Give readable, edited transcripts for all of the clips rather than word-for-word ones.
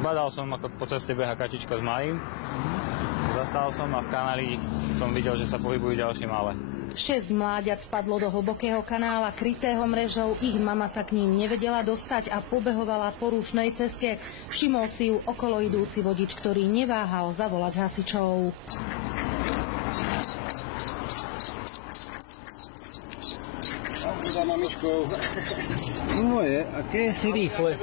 Badal som, ako po ceste beha kačičko s malým. Zastal som a v kanáli som videl, že sa pohybujú ďalšie malé. 6 mláďat spadlo do hlbokého kanála krytého mrežou. Ich mama sa k ním nevedela dostať a pobehovala po rušnej ceste. Všimol si ju okolo idúci vodič, ktorý neváhal zavolať hasičov. Za mamičkou. Moje, aké si rýchle.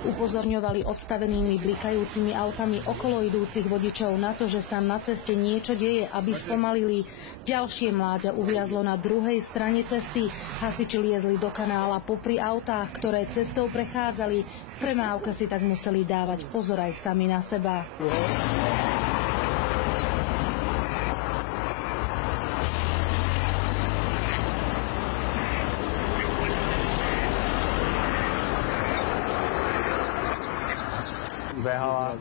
Upozorňovali odstavenými blikajúcimi autami okolo idúcich vodičov na to, že sa na ceste niečo deje, aby spomalili. Ďalšie mláďa uviazlo na druhej strane cesty. Hasiči liezli do kanála popri autách, ktoré cestou prechádzali. V premávke si tak museli dávať pozor aj sami na seba. Behala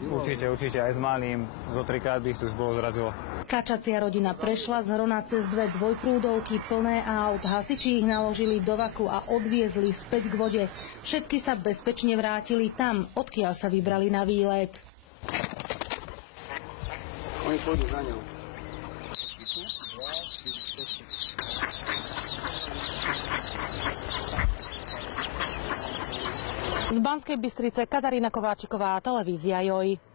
určite aj s malým, zo 3-krát by ich tu už bolo zrazilo. Kačacia rodina prešla z Hrona cez 2 dvojprúdovky plné aut. Hasiči ich naložili do vaku a odviezli späť k vode. Všetky sa bezpečne vrátili tam, odkiaľ sa vybrali na výlet. Oni pôjdu za ňou. Z Banskej Bystrice Katarína Kováčiková, televízia JOJ.